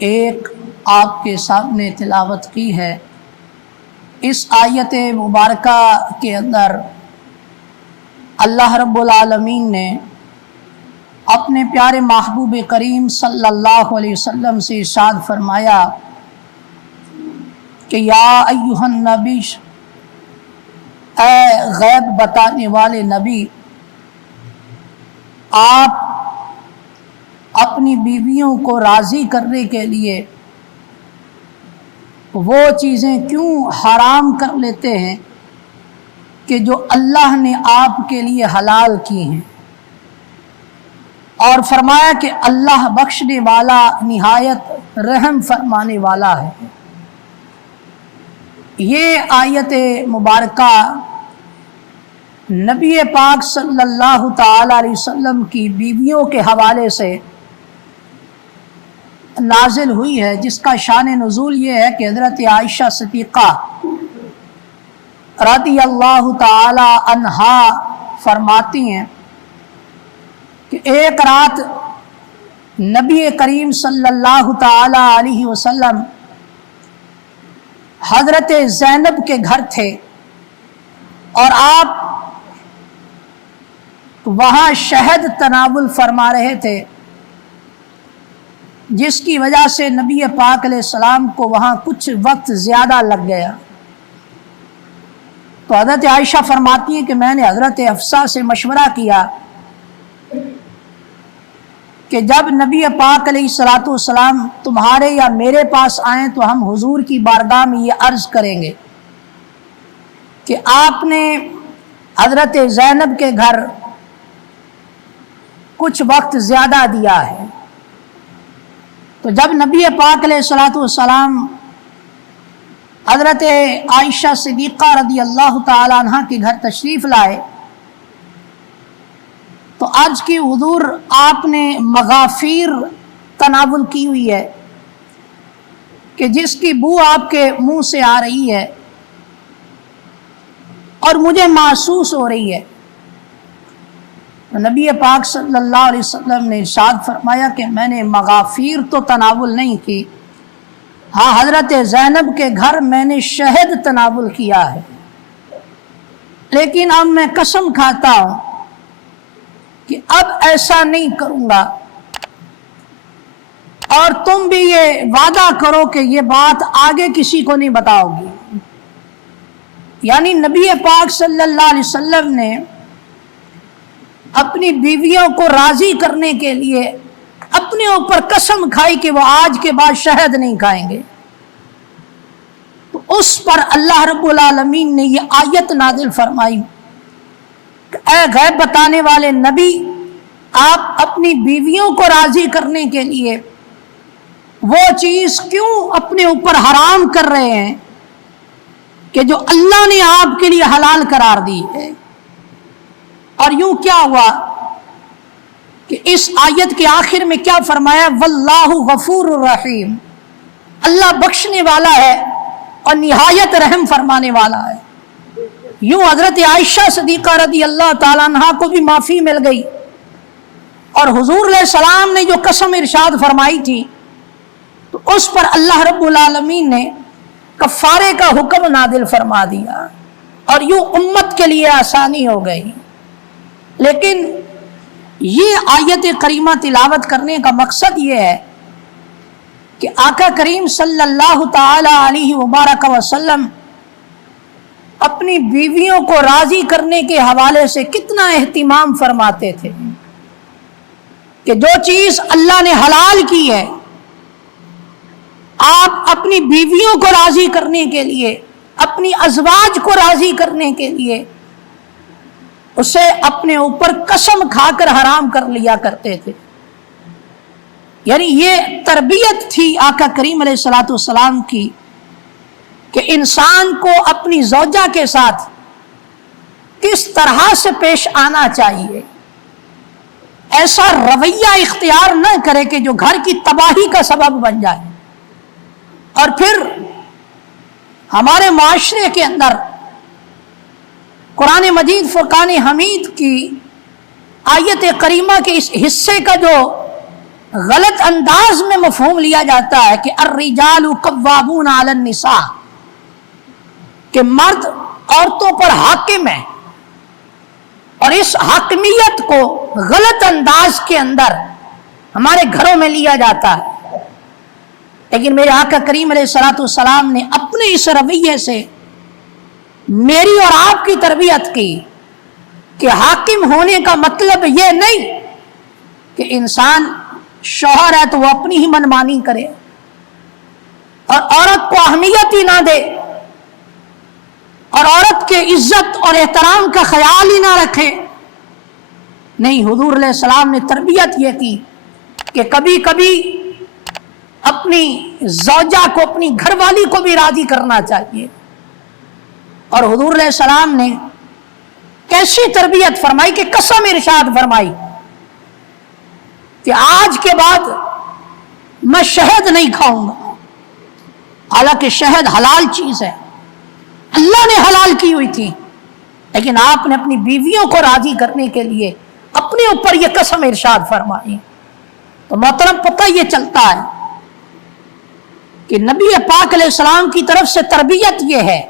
ایک آپ کے سامنے تلاوت کی ہے۔ اس آیت مبارکہ کے اندر اللہ رب العالمین نے اپنے پیارے محبوب کریم صلی اللہ علیہ وسلم سے ارشاد فرمایا کہ یا ایھا النبی، اے غیب بتانے والے نبی، آپ اپنی بیویوں کو راضی کرنے کے لیے وہ چیزیں کیوں حرام کر لیتے ہیں کہ جو اللہ نے آپ کے لیے حلال کی ہیں؟ اور فرمایا کہ اللہ بخشنے والا نہایت رحم فرمانے والا ہے۔ یہ آیت مبارکہ نبی پاک صلی اللہ تعالی علیہ وسلم کی بیویوں کے حوالے سے نازل ہوئی ہے، جس کا شان نزول یہ ہے کہ حضرت عائشہ صدیقہ رضی اللہ تعالی عنہا فرماتی ہیں کہ ایک رات نبی کریم صلی اللہ تعالی علیہ وسلم حضرت زینب کے گھر تھے اور آپ وہاں شہد تناول فرما رہے تھے، جس کی وجہ سے نبی پاک علیہ السلام کو وہاں کچھ وقت زیادہ لگ گیا۔ تو حضرت عائشہ فرماتی ہیں کہ میں نے حضرت حفصہ سے مشورہ کیا کہ جب نبی پاک علیہ السلام تمہارے یا میرے پاس آئیں تو ہم حضور کی بارگاہ میں یہ عرض کریں گے کہ آپ نے حضرت زینب کے گھر کچھ وقت زیادہ دیا ہے۔ تو جب نبی پاک علیہ السلام حضرت عائشہ صدیقہ رضی اللہ تعالی عنہ کے گھر تشریف لائے تو عرض کی حضور آپ نے مغافیر تناول کی ہوئی ہے کہ جس کی بو آپ کے منہ سے آ رہی ہے اور مجھے محسوس ہو رہی ہے۔ نبی پاک صلی اللہ علیہ وسلم نے ارشاد فرمایا کہ میں نے مغافیر تو تناول نہیں کی، ہاں حضرت زینب کے گھر میں نے شہد تناول کیا ہے، لیکن اب میں قسم کھاتا ہوں کہ اب ایسا نہیں کروں گا، اور تم بھی یہ وعدہ کرو کہ یہ بات آگے کسی کو نہیں بتاؤ گی۔ یعنی نبی پاک صلی اللہ علیہ وسلم نے اپنی بیویوں کو راضی کرنے کے لیے اپنے اوپر قسم کھائی کہ وہ آج کے بعد شہد نہیں کھائیں گے۔ تو اس پر اللہ رب العالمین نے یہ آیت نازل فرمائی کہ اے غیب بتانے والے نبی، آپ اپنی بیویوں کو راضی کرنے کے لیے وہ چیز کیوں اپنے اوپر حرام کر رہے ہیں کہ جو اللہ نے آپ کے لیے حلال قرار دی ہے؟ اور یوں کیا ہوا کہ اس آیت کے آخر میں کیا فرمایا؟ واللہ غفور الرحیم، اللہ بخشنے والا ہے اور نہایت رحم فرمانے والا ہے۔ یوں حضرت عائشہ صدیقہ رضی اللہ تعالیٰ عنہ کو بھی معافی مل گئی، اور حضور علیہ السلام نے جو قسم ارشاد فرمائی تھی تو اس پر اللہ رب العالمین نے کفارے کا حکم نازل فرما دیا، اور یوں امت کے لیے آسانی ہو گئی۔ لیکن یہ آیت کریمہ تلاوت کرنے کا مقصد یہ ہے کہ آقا کریم صلی اللہ تعالی علیہ وبارک وسلم اپنی بیویوں کو راضی کرنے کے حوالے سے کتنا اہتمام فرماتے تھے کہ جو چیز اللہ نے حلال کی ہے، آپ اپنی بیویوں کو راضی کرنے کے لیے، اپنی ازواج کو راضی کرنے کے لیے اسے اپنے اوپر قسم کھا کر حرام کر لیا کرتے تھے۔ یعنی یہ تربیت تھی آقا کریم علیہ الصلوۃ والسلام کی کہ انسان کو اپنی زوجہ کے ساتھ کس طرح سے پیش آنا چاہیے، ایسا رویہ اختیار نہ کرے کہ جو گھر کی تباہی کا سبب بن جائے۔ اور پھر ہمارے معاشرے کے اندر قرآن مجید فرقان حمید کی آیت کریمہ کے اس حصے کا جو غلط انداز میں مفہوم لیا جاتا ہے کہ الرجال قوامون علی النساء، کہ مرد عورتوں پر حاکم ہے، اور اس حاکمیت کو غلط انداز کے اندر ہمارے گھروں میں لیا جاتا ہے۔ لیکن میرے آقا کریم علیہ الصلوۃ والسلام نے اپنے اس رویے سے میری اور آپ کی تربیت کی کہ حاکم ہونے کا مطلب یہ نہیں کہ انسان شوہر ہے تو وہ اپنی ہی منمانی کرے اور عورت کو اہمیت ہی نہ دے اور عورت کے عزت اور احترام کا خیال ہی نہ رکھے۔ نہیں، حضور علیہ السلام نے تربیت یہ کی کہ کبھی کبھی اپنی زوجہ کو، اپنی گھر والی کو بھی راضی کرنا چاہیے۔ اور حضور علیہ السلام نے کیسی تربیت فرمائی کہ قسم ارشاد فرمائی کہ آج کے بعد میں شہد نہیں کھاؤں گا، حالانکہ شہد حلال چیز ہے، اللہ نے حلال کی ہوئی تھی، لیکن آپ نے اپنی بیویوں کو راضی کرنے کے لیے اپنے اوپر یہ قسم ارشاد فرمائی۔ تو محترم پتہ یہ چلتا ہے کہ نبی پاک علیہ السلام کی طرف سے تربیت یہ ہے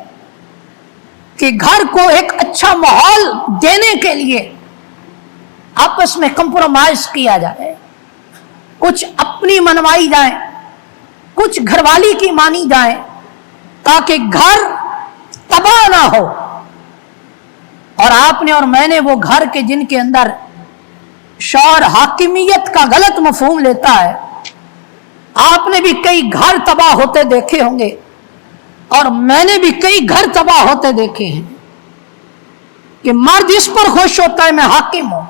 کہ گھر کو ایک اچھا ماحول دینے کے لیے آپس میں کمپرومائز کیا جائے، کچھ اپنی منوائی جائیں، کچھ گھر والی کی مانی جائیں، تاکہ گھر تباہ نہ ہو۔ اور آپ نے اور میں نے وہ گھر کے جن کے اندر شوہر حاکمیت کا غلط مفہوم لیتا ہے، آپ نے بھی کئی گھر تباہ ہوتے دیکھے ہوں گے اور میں نے بھی کئی گھر تباہ ہوتے دیکھے ہیں کہ مرد اس پر خوش ہوتا ہے میں حاکم ہوں،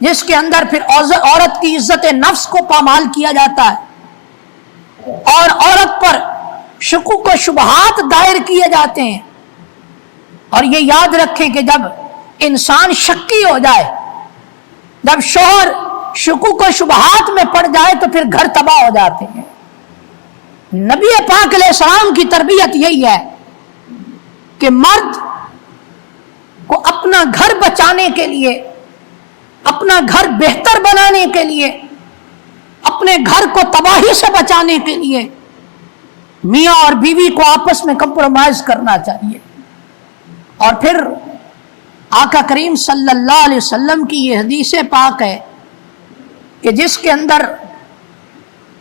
جس کے اندر پھر عورت کی عزت نفس کو پامال کیا جاتا ہے اور عورت پر شکوک و شبہات دائر کیے جاتے ہیں۔ اور یہ یاد رکھیں کہ جب انسان شکی ہو جائے، جب شوہر شکوک و شبہات میں پڑ جائے تو پھر گھر تباہ ہو جاتے ہیں۔ نبی پاک علیہ السلام کی تربیت یہی ہے کہ مرد کو اپنا گھر بچانے کے لیے، اپنا گھر بہتر بنانے کے لیے، اپنے گھر کو تباہی سے بچانے کے لیے میاں اور بیوی کو آپس میں کمپرومائز کرنا چاہیے۔ اور پھر آقا کریم صلی اللہ علیہ وسلم کی یہ حدیث پاک ہے کہ جس کے اندر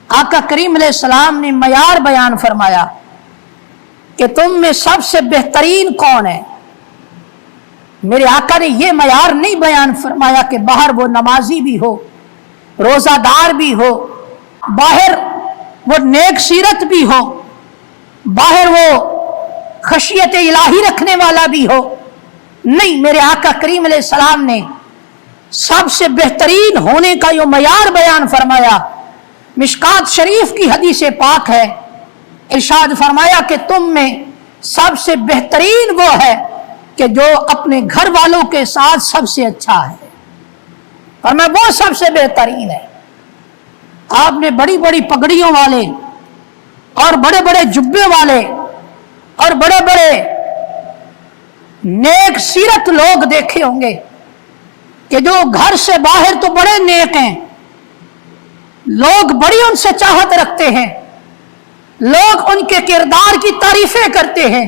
آقا کریم علیہ السلام نے معیار بیان فرمایا کہ تم میں سب سے بہترین کون ہے۔ میرے آقا نے یہ معیار نہیں بیان فرمایا کہ باہر وہ نمازی بھی ہو، روزہ دار بھی ہو، باہر وہ نیک سیرت بھی ہو، باہر وہ خشیت الہی رکھنے والا بھی ہو۔ نہیں، میرے آقا کریم علیہ السلام نے سب سے بہترین ہونے کا جو معیار بیان فرمایا، مشکات شریف کی حدیث پاک ہے، ارشاد فرمایا کہ تم میں سب سے بہترین وہ ہے کہ جو اپنے گھر والوں کے ساتھ سب سے اچھا ہے، اور میں وہ سب سے بہترین ہے۔ آپ نے بڑی بڑی پگڑیوں والے اور بڑے بڑے جبے والے اور بڑے بڑے نیک سیرت لوگ دیکھے ہوں گے کہ جو گھر سے باہر تو بڑے نیک ہیں، لوگ بڑی ان سے چاہت رکھتے ہیں، لوگ ان کے کردار کی تعریفیں کرتے ہیں،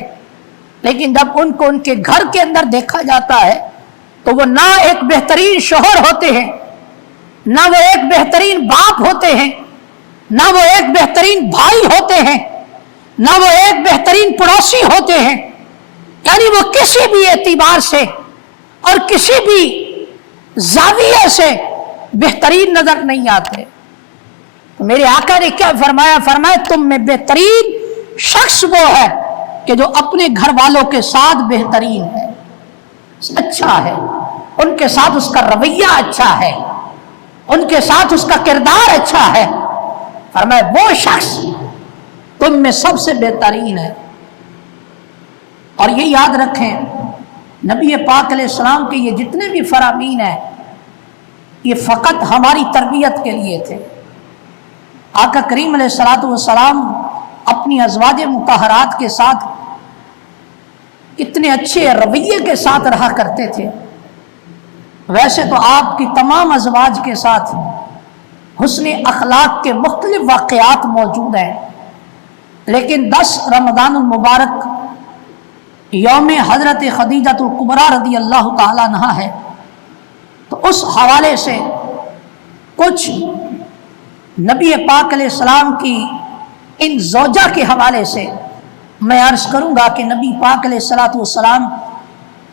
لیکن جب ان کو ان کے گھر کے اندر دیکھا جاتا ہے تو وہ نہ ایک بہترین شوہر ہوتے ہیں، نہ وہ ایک بہترین باپ ہوتے ہیں، نہ وہ ایک بہترین بھائی ہوتے ہیں، نہ وہ ایک بہترین پڑوسی ہوتے ہیں، یعنی وہ کسی بھی اعتبار سے اور کسی بھی زاویے سے بہترین نظر نہیں آتے۔ تو میرے آقا نے کیا فرمایا؟ فرمایا تم میں بہترین شخص وہ ہے کہ جو اپنے گھر والوں کے ساتھ بہترین ہے، اچھا ہے، ان کے ساتھ اس کا رویہ اچھا ہے، ان کے ساتھ اس کا کردار اچھا ہے۔ فرمایا وہ شخص تم میں سب سے بہترین ہے۔ اور یہ یاد رکھیں، نبی پاک علیہ السلام کے یہ جتنے بھی فرامین ہیں یہ فقط ہماری تربیت کے لیے تھے۔ آقا کریم علیہ الصلوۃ والسلام اپنی ازواج مطہرات کے ساتھ کتنے اچھے رویے کے ساتھ رہا کرتے تھے۔ ویسے تو آپ کی تمام ازواج کے ساتھ حسن اخلاق کے مختلف واقعات موجود ہیں، لیکن 10 رمضان المبارک یوم حضرت خدیجہ الکبریٰ رضی اللہ تعالیٰ عنہا ہے، تو اس حوالے سے کچھ نبی پاک علیہ السلام کی ان زوجہ کے حوالے سے میں عرض کروں گا کہ نبی پاک علیہ السلام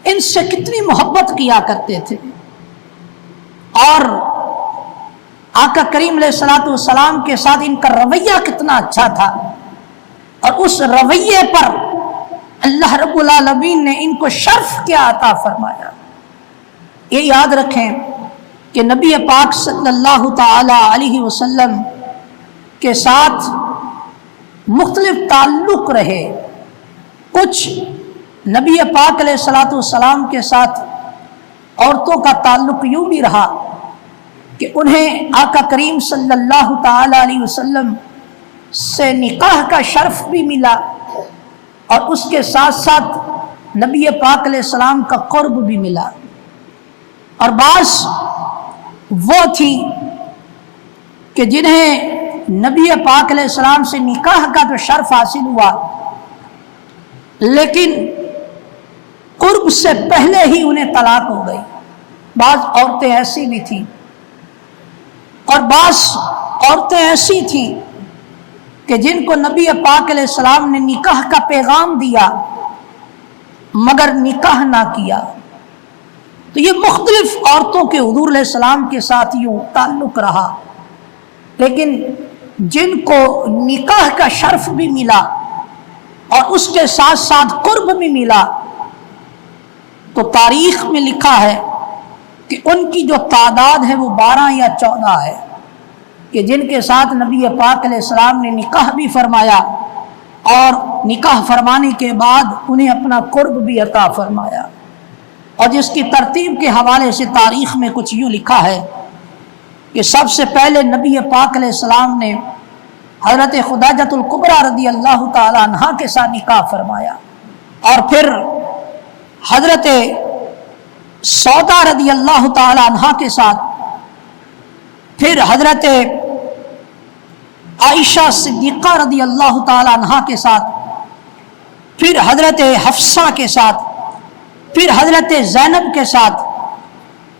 ان سے کتنی محبت کیا کرتے تھے، اور آقا کریم علیہ السلام کے ساتھ ان کا رویہ کتنا اچھا تھا، اور اس رویے پر اللہ رب العالمین نے ان کو شرف کیا عطا فرمایا۔ یہ یاد رکھیں کہ نبی پاک صلی اللہ تعالی علیہ وسلم کے ساتھ مختلف تعلق رہے۔ کچھ نبی پاک علیہ السلام کے ساتھ عورتوں کا تعلق یوں بھی رہا کہ انہیں آقا کریم صلی اللہ تعالی علیہ وسلم سے نکاح کا شرف بھی ملا، اور اس کے ساتھ ساتھ نبی پاک علیہ السلام کا قرب بھی ملا۔ اور بعض وہ تھی کہ جنہیں نبی پاک علیہ السلام سے نکاح کا تو شرف حاصل ہوا، لیکن قرب سے پہلے ہی انہیں طلاق ہو گئی۔ بعض عورتیں ایسی بھی تھیں، اور بعض عورتیں ایسی تھیں کہ جن کو نبی پاک علیہ السلام نے نکاح کا پیغام دیا مگر نکاح نہ کیا۔ تو یہ مختلف عورتوں کے حضور علیہ السلام کے ساتھ یوں تعلق رہا، لیکن جن کو نکاح کا شرف بھی ملا اور اس کے ساتھ ساتھ قرب بھی ملا، تو تاریخ میں لکھا ہے کہ ان کی جو تعداد ہے وہ 12 یا 14 ہے، کہ جن کے ساتھ نبی پاک علیہ السلام نے نکاح بھی فرمایا، اور نکاح فرمانے کے بعد انہیں اپنا قرب بھی عطا فرمایا۔ اور جس کی ترتیب کے حوالے سے تاریخ میں کچھ یوں لکھا ہے کہ سب سے پہلے نبی پاک علیہ السلام نے حضرت خدیجہ الکبریٰ رضی اللہ تعالی عنہا کے ساتھ نکاح فرمایا، اور پھر حضرت سودا رضی اللہ تعالی عنہا کے ساتھ، پھر حضرت عائشہ صدیقہ رضی اللہ تعالی عنہا کے ساتھ، پھر حضرت حفصہ کے ساتھ، پھر حضرت زینب کے ساتھ،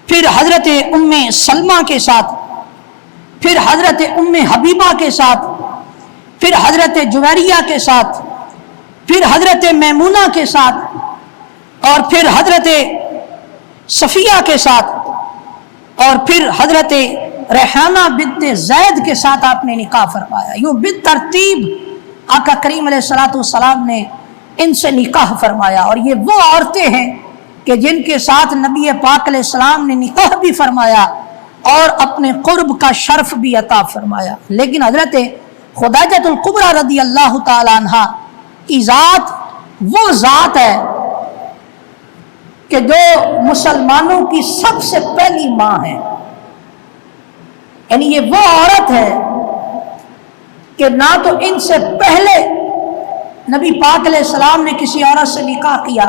پھر حضرت ام سلمہ کے ساتھ، پھر حضرت ام حبیبہ کے ساتھ، پھر حضرت جویریہ کے ساتھ، پھر حضرت میمونہ کے ساتھ، اور پھر حضرت صفیہ کے ساتھ، اور پھر حضرت ریحانہ بنت زید کے ساتھ آپ نے نکاح فرمایا۔ یوں بالترتیب آقا کریم علیہ السلام نے ان سے نکاح فرمایا، اور یہ وہ عورتیں ہیں کہ جن کے ساتھ نبی پاک علیہ السلام نے نکاح بھی فرمایا اور اپنے قرب کا شرف بھی عطا فرمایا۔ لیکن حضرت خدیجہ الکبریٰ رضی اللہ تعالی عنہا کی ذات وہ ذات ہے کہ جو مسلمانوں کی سب سے پہلی ماں ہے، یعنی یہ وہ عورت ہے کہ نہ تو ان سے پہلے نبی پاک علیہ السلام نے کسی عورت سے نکاح کیا،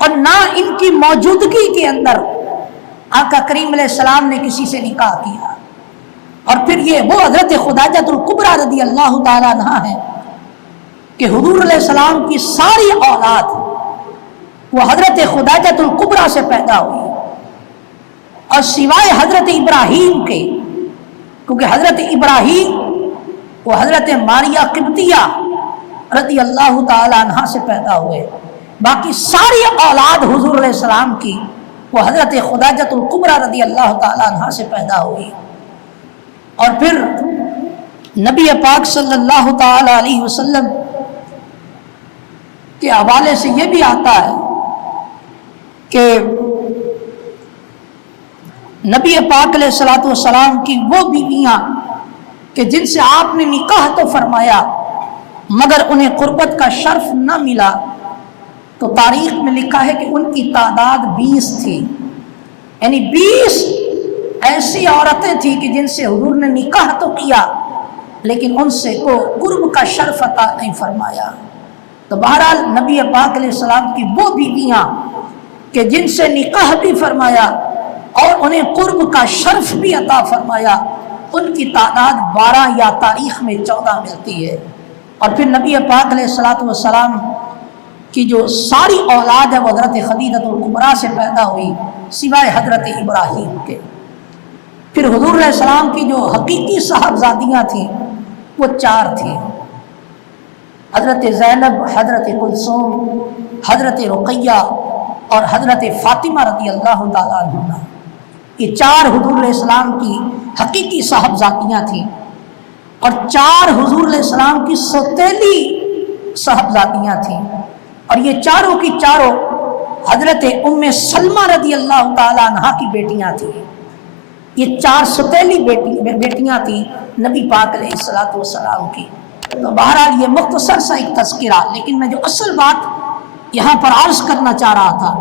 اور نہ ان کی موجودگی کے اندر آقا کریم علیہ السلام نے کسی سے نکاح کیا۔ اور پھر یہ وہ حضرت خدیجہ الکبریٰ رضی اللہ تعالی عنہا ہے کہ حضور علیہ السلام کی ساری اولاد وہ حضرت خدیجہ الکبریٰ سے پیدا ہوئی، اور سوائے حضرت ابراہیم کے، کیونکہ حضرت ابراہیم وہ حضرت ماریہ قبطیہ رضی اللہ تعالی عنہا سے پیدا ہوئے، باقی ساری اولاد حضور علیہ السلام کی وہ حضرت خدیجہ الکبریٰ رضی اللہ تعالی عنہا سے پیدا ہوئی۔ اور پھر نبی پاک صلی اللہ تعالی علیہ وسلم کے حوالے سے یہ بھی آتا ہے کہ نبی پاک علیہ السلام کی وہ بیویاں کہ جن سے آپ نے نکاح تو فرمایا مگر انہیں قربت کا شرف نہ ملا، تو تاریخ میں لکھا ہے کہ ان کی تعداد 20 تھی، یعنی 20 ایسی عورتیں تھیں کہ جن سے حضور نے نکاح تو کیا لیکن ان سے کو قرب کا شرف عطا نہیں فرمایا۔ تو بہرحال نبی پاک علیہ السلام کی وہ بیویاں کہ جن سے نکاح بھی فرمایا اور انہیں قرب کا شرف بھی عطا فرمایا، ان کی تعداد 12 یا تاریخ میں 14 ملتی ہے۔ اور پھر نبی پاک علیہ الصلوۃ والسلام کی جو ساری اولاد ہے وہ حضرت خدیجہ الکبریٰ سے پیدا ہوئی سوائے حضرت ابراہیم کے۔ پھر حضور علیہ السلام کی جو حقیقی صاحبزادیاں تھیں وہ 4 تھیں، حضرت زینب، حضرت کلثوم، حضرت رقیہ اور حضرت فاطمہ رضی اللہ تعالیٰ عنہ۔ یہ 4 حضور علیہ السلام کی حقیقی صاحبزادیاں تھیں، اور 4 حضور علیہ السلام کی سوتیلی صاحبزادیاں تھیں، اور یہ چاروں کی چاروں حضرت ام سلمہ رضی اللہ تعالیٰ عنہ کی بیٹیاں تھیں۔ یہ 4 سوتیلی بیٹیاں تھیں نبی پاک علیہ الصلوۃ والسلام کی۔ تو بہرحال یہ مختصر سا ایک تذکرہ، لیکن میں جو اصل بات یہاں پر عرض کرنا چاہ رہا تھا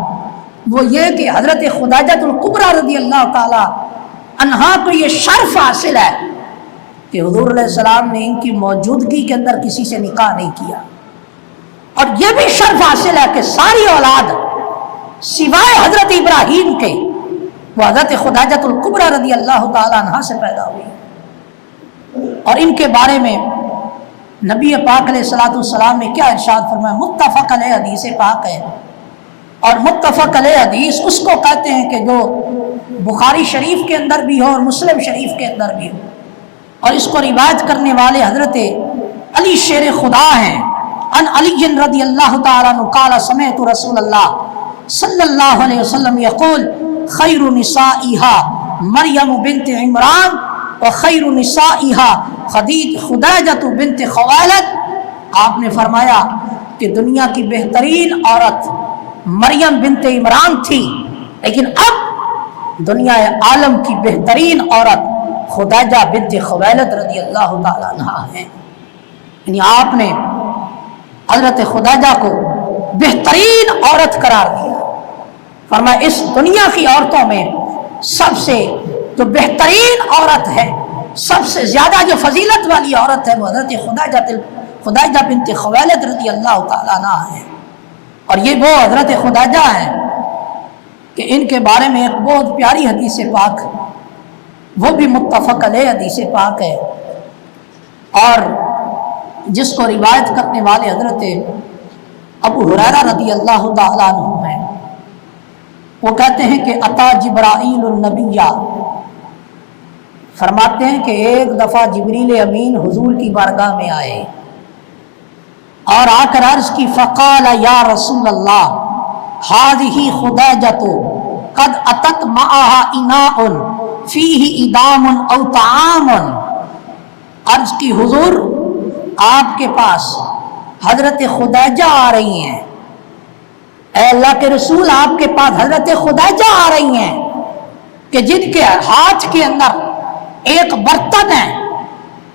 وہ یہ کہ حضرت خدیجہ الکبریٰ رضی اللہ تعالی عنہا کو یہ شرف حاصل ہے کہ حضور علیہ السلام نے ان کی موجودگی کے اندر کسی سے نکاح نہیں کیا، اور یہ بھی شرف حاصل ہے کہ ساری اولاد سوائے حضرت ابراہیم کے وہ حضرت خدیجہ الکبریٰ رضی اللہ تعالی عنہا سے پیدا ہوئی۔ اور ان کے بارے میں نبی پاک علیہ الصلوۃ والسلام نے کیا ارشاد فرمایا؟ متفق علیہ حدیث پاک ہے، اور متفق علیہ حدیث اس کو کہتے ہیں کہ جو بخاری شریف کے اندر بھی ہو اور مسلم شریف کے اندر بھی ہو، اور اس کو روایت کرنے والے حضرت علی شیر خدا ہیں۔ ان علی رضی اللہ تعالیٰ عنہ قال سمعت رسول اللہ صلی اللہ علیہ وسلم یقول خیر نسائها مریم بنت عمران وخیر نسائها خدیجہ بنت خویلد۔ آپ نے فرمایا کہ دنیا کی بہترین عورت مریم بنت عمران تھی، لیکن اب دنیا عالم کی بہترین عورت خدیجہ بنت خویلد رضی اللہ تعالیٰ عنہ ہیں۔ یعنی آپ نے حضرت خدیجہ کو بہترین عورت قرار دیا، فرمایا اس دنیا کی عورتوں میں سب سے جو بہترین عورت ہے، سب سے زیادہ جو فضیلت والی عورت ہے وہ حضرت خدیجہ بنت خویلد رضی اللہ تعالیٰ عنہ ہے۔ اور یہ وہ حضرت خدیجہ ہیں کہ ان کے بارے میں ایک بہت پیاری حدیث پاک، وہ بھی متفق علیہ حدیث پاک ہے، اور جس کو روایت کرنے والے حضرت ابو ہریرہ رضی اللہ تعالیٰ عنہ ہیں۔ وہ کہتے ہیں کہ اتا جبرائیل النبی، فرماتے ہیں کہ ایک دفعہ جبریل امین حضور کی بارگاہ میں آئے اور آ کر عرض کی فقال یا رسول اللہ هذه خدیجہ قد اتت معها اناء فیہ ادام او طعام۔ عرض کی حضور آپ کے پاس حضرت خدیجہ آ رہی ہیں، اے اللہ کے رسول آپ کے پاس حضرت خدیجہ آ رہی ہیں کہ جن کے ہاتھ کے اندر ایک برتن ہے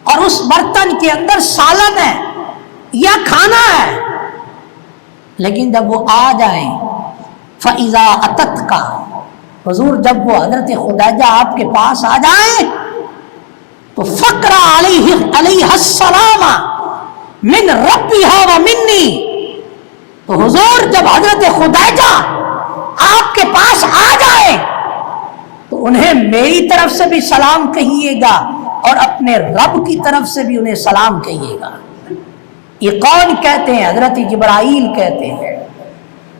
اور اس برتن کے اندر سالن ہے یا کھانا ہے، لیکن جب وہ آ جائیں فَإِذَا أَتَتْكَ، حضور جب وہ حضرت خدیجہ آپ کے پاس آ جائیں تو فقرا علیہ السلام من ربها ومنی، تو حضور جب حضرت خدیجہ آپ کے پاس آ جائے تو انہیں میری طرف سے بھی سلام کہیے گا اور اپنے رب کی طرف سے بھی انہیں سلام کہیے گا۔ یہ کون کہتے ہیں؟ حضرت جبرائیل کہتے ہیں۔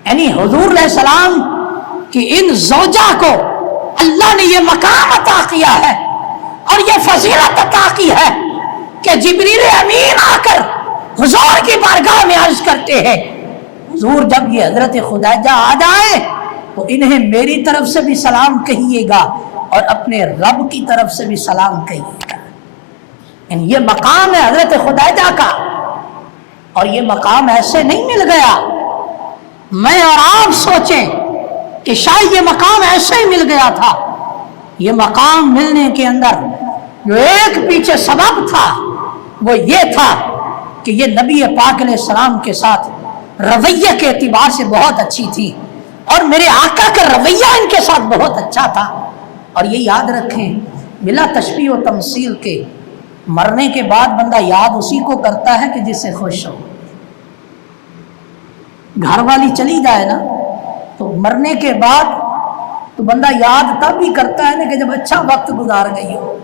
یعنی حضور علیہ السلام کی ان زوجہ کو اللہ نے یہ مقام عطا کیا ہے اور یہ فضیلت عطا کی ہے کہ جبریل امین آ کر حضور کی بارگاہ میں عرض کرتے ہیں حضور جب یہ حضرت خدیجہ آ جائے تو انہیں میری طرف سے بھی سلام کہیے گا اور اپنے رب کی طرف سے بھی سلام کہیے گا۔ یعنی یہ مقام ہے حضرت خدیجہ کا، اور یہ مقام ایسے نہیں مل گیا۔ میں اور آپ سوچیں کہ شاید یہ مقام ایسے ہی مل گیا تھا، یہ مقام ملنے کے اندر جو ایک پیچھے سبب تھا وہ یہ تھا کہ یہ نبی پاک علیہ السلام کے ساتھ رویہ کے اعتبار سے بہت اچھی تھی، اور میرے آقا کا رویہ ان کے ساتھ بہت اچھا تھا۔ اور یہ یاد رکھیں بلا تشبیہ و تمثیل کے، مرنے کے بعد بندہ یاد اسی کو کرتا ہے کہ جس سے خوش ہو۔ گھر والی چلی جائے نا تو مرنے کے بعد تو بندہ یاد تب بھی کرتا ہے نا کہ جب اچھا وقت گزار گئی ہو،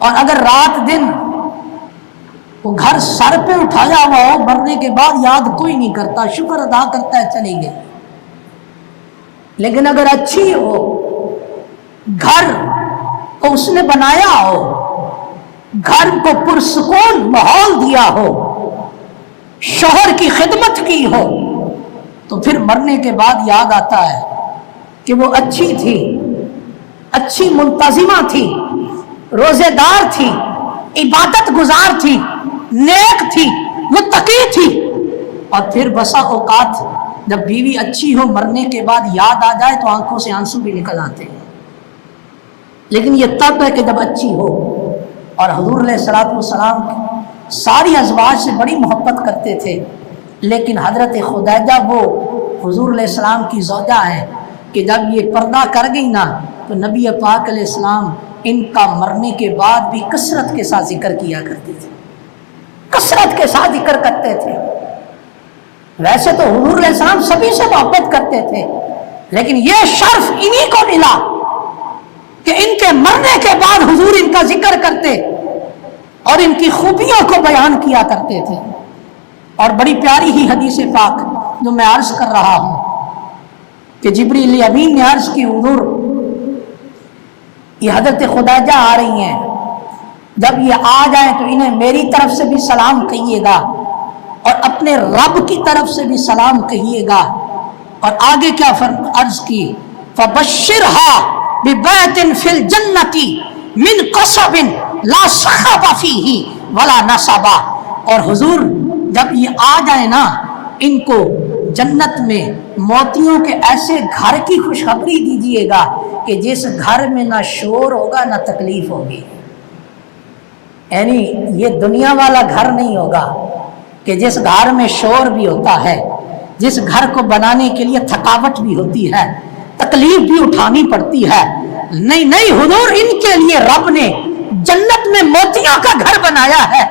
اور اگر رات دن وہ گھر سر پہ اٹھایا ہوا ہو، مرنے کے بعد یاد کوئی نہیں کرتا، شکر ادا کرتا ہے چلی گئی. لیکن اگر اچھی ہو، گھر کو اس نے بنایا ہو، گھر کو پرسکون ماحول دیا ہو، شوہر کی خدمت کی ہو، تو پھر مرنے کے بعد یاد آتا ہے کہ وہ اچھی تھی، اچھی منتظمہ تھی، روزے دار تھی، عبادت گزار تھی، نیک تھی، متقی تھی. اور پھر بسا اوقات جب بیوی اچھی ہو، مرنے کے بعد یاد آ جائے تو آنکھوں سے آنسو بھی نکل آتے ہیں. لیکن یہ تب ہے کہ جب اچھی ہو. اور حضور علیہ الصلوۃ والسلام ساری ازواج سے بڑی محبت کرتے تھے، لیکن حضرت خدیجہ وہ حضور علیہ السلام کی زوجہ ہے کہ جب یہ پردہ کر گئی نا تو نبی پاک علیہ السلام ان کا مرنے کے بعد بھی کثرت کے ساتھ ذکر کیا کرتے تھے، کثرت کے ساتھ ذکر کرتے تھے. ویسے تو حضور علیہ السلام سبھی سے محبت کرتے تھے، لیکن یہ شرف انہی کو ملا کہ ان کے مرنے کے بعد حضور ان کا ذکر کرتے اور ان کی خوبیوں کو بیان کیا کرتے تھے. اور بڑی پیاری ہی حدیث پاک جو میں عرض کر رہا ہوں کہ جبریل امین نے عرض کی، حضور یہ حضرت خدیجہ آ رہی ہیں، جب یہ آ جائیں تو انہیں میری طرف سے بھی سلام کہیے گا اور اپنے رب کی طرف سے بھی سلام کہیے گا. اور آگے کیا عرض کی، فَبَشِّرْهَا بِبَيْتٍ فِي الْجَنَّةِ مِنْ قَصَبٍ لَا صَخَبَ فِيهِ وَلَا نَصَبَ. اور حضور جب یہ آ جائیں نا، ان کو جنت میں موتیوں کے ایسے گھر کی خوشخبری دیجیے گا کہ جس گھر میں نہ شور ہوگا نہ تکلیف ہوگی. یعنی یہ دنیا والا گھر نہیں ہوگا کہ جس گھر میں شور بھی ہوتا ہے، جس گھر کو بنانے کے لیے تھکاوٹ بھی ہوتی ہے، تکلیف بھی اٹھانی پڑتی ہے. نہیں نہیں، حضور ان کے لیے رب نے جنت میں موتیوں کا گھر بنایا ہے،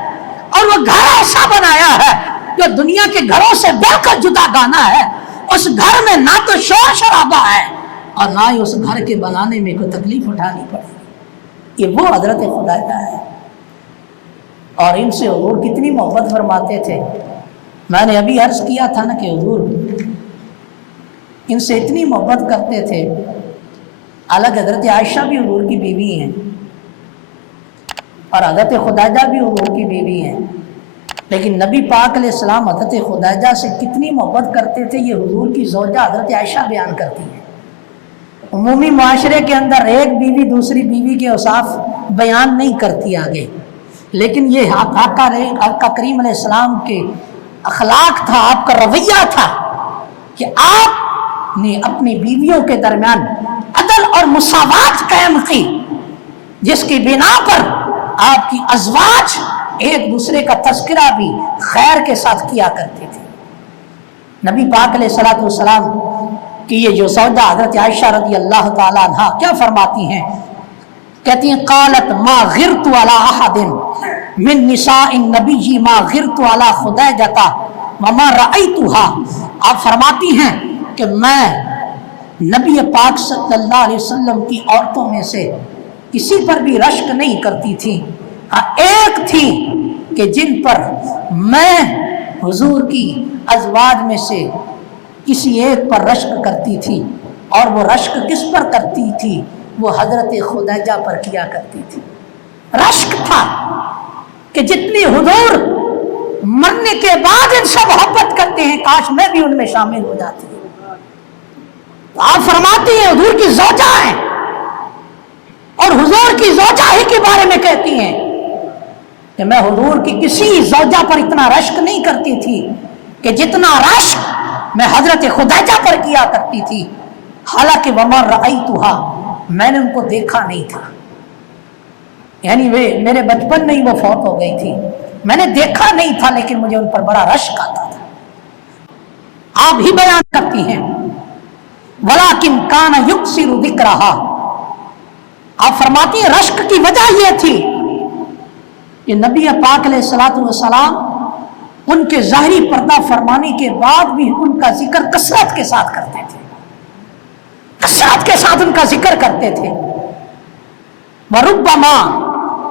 اور وہ گھر ایسا بنایا ہے جو دنیا کے گھروں سے بالکل جدا گانا ہے. اس گھر میں نہ تو شور شرابہ ہے اور نہ ہی اس گھر کے بنانے میں کوئی تکلیف اٹھانی پڑے. یہ وہ حضرت خدیجہ ہے. اور ان سے حضور کتنی محبت فرماتے تھے. میں نے ابھی عرض کیا تھا نا کہ حضور ان سے اتنی محبت کرتے تھے. الگ حضرت عائشہ بھی حضور کی بیوی ہیں اور حضرت خدیجہ بھی حضور کی بیوی ہیں، لیکن نبی پاک علیہ السلام حضرت خدیجہ سے کتنی محبت کرتے تھے یہ حضور کی زوجہ حضرت عائشہ بیان کرتی ہیں. عمومی معاشرے کے اندر ایک بیوی دوسری بیوی کے اوصاف بیان نہیں کرتی آگے، لیکن یہ آقا کریم علیہ السلام کے اخلاق تھا، آپ کا رویہ تھا کہ آپ نے اپنی بیویوں کے درمیان عدل اور مساوات قائم کی، جس کی بنا پر آپ کی ازواج ایک دوسرے کا تذکرہ بھی خیر کے ساتھ کیا کرتے تھے. نبی پاک علیہ الصلوۃ والسلام کی یہ جو زوجہ حضرت عائشہ رضی اللہ تعالی عنہا کیا فرماتی ہیں، کہتی ہیں قالت ما غرت علی احد من نساء النبی ما غرت علی خدیجہ وما رأیتها. آپ فرماتی ہیں کہ میں نبی پاک صلی اللہ علیہ وسلم کی عورتوں میں سے کسی پر بھی رشک نہیں کرتی تھی، ایک تھی کہ جن پر میں حضور کی ازواج میں سے کسی ایک پر رشک کرتی تھی. اور وہ رشک کس پر کرتی تھی؟ وہ حضرت خدیجہ پر کیا کرتی تھی. رشک تھا کہ جتنی حضور مرنے کے بعد ان سے محبت کرتے ہیں، کاش میں بھی ان میں شامل ہو جاتی. آپ فرماتی ہیں حضور کی زوجہ ہیں اور حضور کی زوجہ ہی کے بارے میں کہتی ہیں کہ میں حضور کی کسی زوجہ پر اتنا رشک نہیں کرتی تھی کہ جتنا رشک میں حضرت خدیجہ پر کیا کرتی تھی. حالانکہ وما رأیتها، میں نے ان کو دیکھا نہیں تھا، یعنی میرے بچپن میں ہی وہ فوت ہو گئی تھی، میں نے دیکھا نہیں تھا، لیکن مجھے ان پر بڑا رشک آتا تھا. آپ ہی بیان کرتی ہیں ولیکن کان یکثر ذکرہا. آپ فرماتی ہیں رشک کی وجہ یہ تھی کہ نبی پاک علیہ الصلوۃ والسلام ان کے ظاہری پردہ فرمانے کے بعد بھی ان کا ذکر کثرت کے ساتھ کرتے تھے، کثرت کے ساتھ ان کا ذکر کرتے تھے. وربما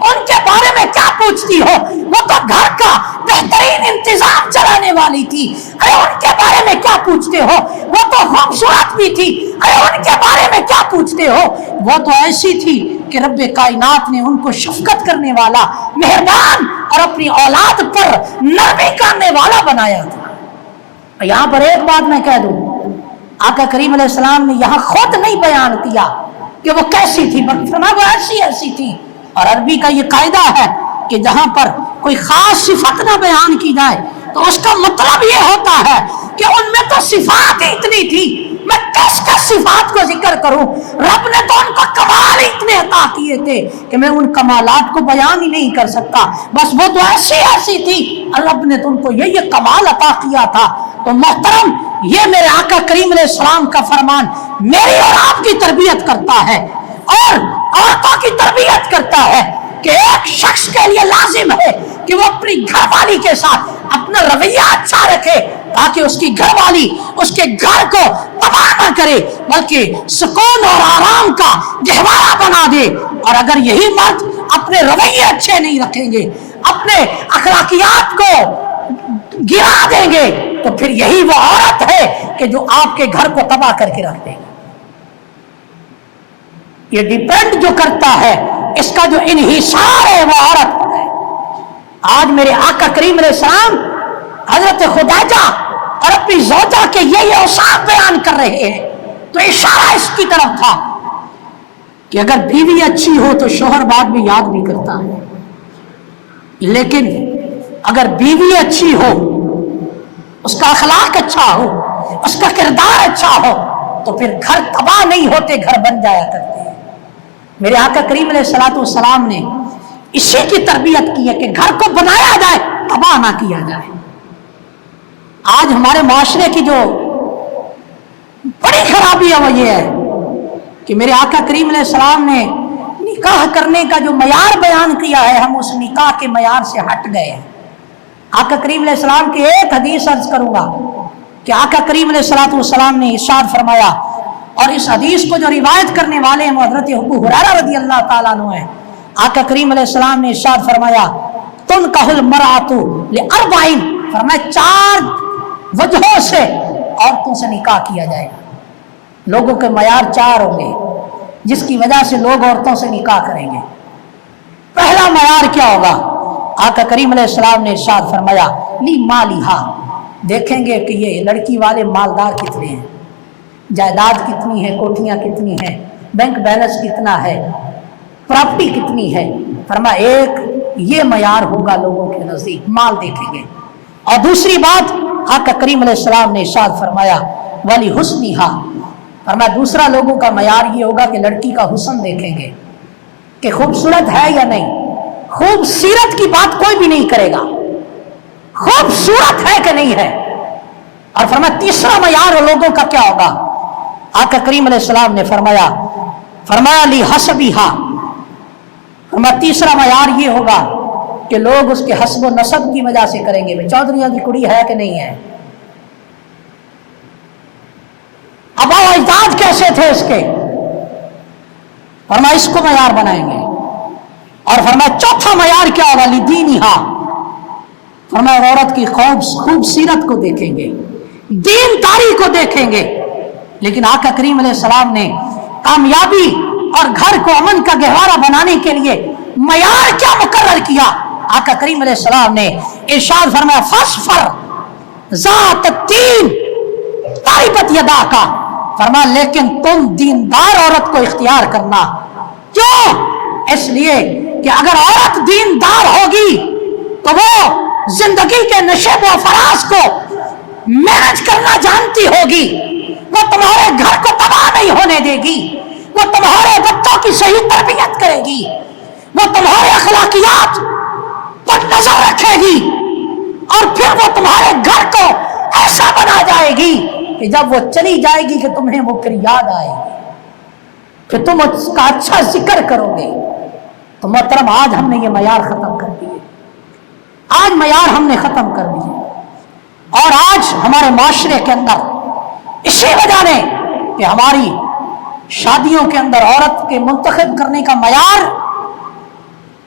ان کے بارے میں کیا پوچھتی ہو؟ وہ تو گھر کا بہترین انتظام چلانے والی تھی، ارے ان کے بارے میں کیا پوچھتے ہو؟ وہ تو خوبصورت بھی تھی، ارے ان کے بارے میں کیا پوچھتے ہو؟ وہ تو ایسی تھی کہ رب کائنات نے ان کو شفقت کرنے والا، مہربان اور اپنی اولاد پر نرمی کرنے والا بنایا تھا۔ یہاں پر ایک بات میں کہہ دوں، آقا کریم علیہ السلام نے یہاں خود نہیں بیان کیا کہ وہ کیسی تھی، فرمایا وہ ایسی تھی۔ اور عربی کا یہ قاعدہ ہے کہ جہاں پر کوئی خاص صفت نہ بیان کی جائے تو اس کا مطلب یہ ہوتا ہے کہ ان میں تو صفات ہی اتنی تھی، میں کس صفات کو ذکر کروں؟ رب نے تو ان کو کمال اتنے عطا کیے تھے کہ میں ان کمالات کو بیان ہی نہیں کر سکتا، بس وہ تو ایسی تھی، رب نے تو ان کو یہ کمال عطا کیا تھا۔ تو محترم، یہ میرے آقا کریم علیہ السلام کا فرمان میری اور آپ کی تربیت کرتا ہے اور عورتوں کی تربیت کرتا ہے کہ ایک شخص کے لیے لازم ہے کہ وہ اپنی گھر والی کے ساتھ اپنا رویہ اچھا رکھے تاکہ اس کی گھر والی اس کے گھر کو تباہ نہ کرے بلکہ سکون اور آرام کا گہوارہ بنا دے۔ اور اگر یہی مرد اپنے رویے اچھے نہیں رکھیں گے، اپنے اخلاقیات کو گرا دیں گے، تو پھر یہی وہ عورت ہے کہ جو آپ کے گھر کو تباہ کر کے رکھ دے گی۔ یہ ڈیپینڈ جو کرتا ہے، اس کا جو انحصار ہے وہ عورت پر ہے۔ آج میرے آقا کریم علیہ السلام حضرت خدیجہ اور اپنی زوجہ کے یہ اوصاف بیان کر رہے ہیں تو اشارہ اس کی طرف تھا کہ اگر بیوی اچھی ہو تو شوہر بعد میں یاد بھی کرتا ہے، لیکن اگر بیوی اچھی ہو، اس کا اخلاق اچھا ہو، اس کا کردار اچھا ہو، تو پھر گھر تباہ نہیں ہوتے، گھر بن جایا کرتے ہیں۔ میرے آقا کریم علیہ السلام نے اسی کی تربیت کی ہے کہ گھر کو بنایا جائے، تباہ نہ کیا جائے۔ آج ہمارے معاشرے کی جو بڑی خرابی ہے وہ یہ ہے کہ میرے آقا کریم علیہ السلام نے نکاح کرنے کا جو معیار بیان کیا ہے، ہم اس نکاح کے معیار سے ہٹ گئے ہیں۔ آقا کریم علیہ السلام کی ایک حدیث عرض کروں گا کہ آقا کریم علیہ السلام نے ارشاد فرمایا، اور اس حدیث کو جو روایت کرنے والے ہیں وہ حضرت ابو ہریرہ رضی اللہ تعالیٰ عنہ ہیں۔ آقا کریم علیہ السلام نے ارشاد فرمایا، تنکح المرأۃ لاربع، فرمایا 4 وجہوں سے عورتوں سے نکاح کیا جائے گا۔ لوگوں کے معیار 4 ہوں گے جس کی وجہ سے لوگ عورتوں سے نکاح کریں گے۔ پہلا معیار کیا ہوگا؟ آقا کریم علیہ السلام نے ارشاد فرمایا، لی مالہا، دیکھیں گے کہ یہ لڑکی والے مالدار کتنے ہیں، جائیداد کتنی ہے، کوٹھیاں کتنی ہیں، بینک بیلنس کتنا ہے، پراپرٹی کتنی ہے۔ فرمایا ایک یہ معیار ہوگا لوگوں کے نزدیک، مال دیکھیں گے۔ اور دوسری بات آقا کریم علیہ السلام نے ارشاد فرمایا، ولی حسنہا، فرمایا دوسرا لوگوں کا معیار یہ ہوگا کہ لڑکی کا حسن دیکھیں گے کہ خوبصورت ہے یا نہیں۔ خوبصورت کی بات کوئی بھی نہیں کرے گا، خوبصورت ہے کہ نہیں ہے۔ اور فرمایا تیسرا معیار لوگوں کا کیا ہوگا؟ آقا کریم علیہ السلام نے فرمایا لی حسبہا، فرمایا تیسرا معیار یہ ہوگا کہ لوگ اس کے حسب و نسب کی وجہ سے کریں گے، چودھریوں کی کڑی ہے کہ نہیں ہے، آبا و اجداد کیسے تھے اس کے، فرمایا اس کو معیار بنائیں گے۔ اور فرمایا چوتھا معیار کیا ہوگا؟ لدینہا، فرمایا عورت کی خوبصورت کو دیکھیں گے، دینداری کو دیکھیں گے۔ لیکن آقا کریم علیہ السلام نے کامیابی اور گھر کو امن کا گہوارہ بنانے کے لیے معیار کیا مقرر کیا؟ آقا کریم علیہ السلام نے ارشاد فرمایا، فاصفر ذات الدین تربت یداک، فرمایا لیکن تم دیندار عورت کو اختیار کرنا۔ کیوں؟ اس لیے کہ اگر عورت دیندار ہوگی تو وہ زندگی کے نشیب و فراز کو مینج کرنا جانتی ہوگی، وہ تمہارے گھر کو تباہ نہیں ہونے دے گی، وہ تمہارے بچوں کی صحیح تربیت کرے گی، وہ تمہارے اخلاقیات پر نظر رکھے گی، اور پھر وہ تمہارے گھر کو ایسا بنا جائے گی کہ جب وہ چلی جائے گی کہ تمہیں وہ پھر یاد آئے گی، پھر تم اس کا اچھا ذکر کرو گے۔ تو محترم آج ہم نے یہ معیار ختم کر دیے، آج معیار ہم نے ختم کر دیے، اور آج ہمارے معاشرے کے اندر اسی وجہ نے کہ ہماری شادیوں کے اندر عورت کے منتخب کرنے کا معیار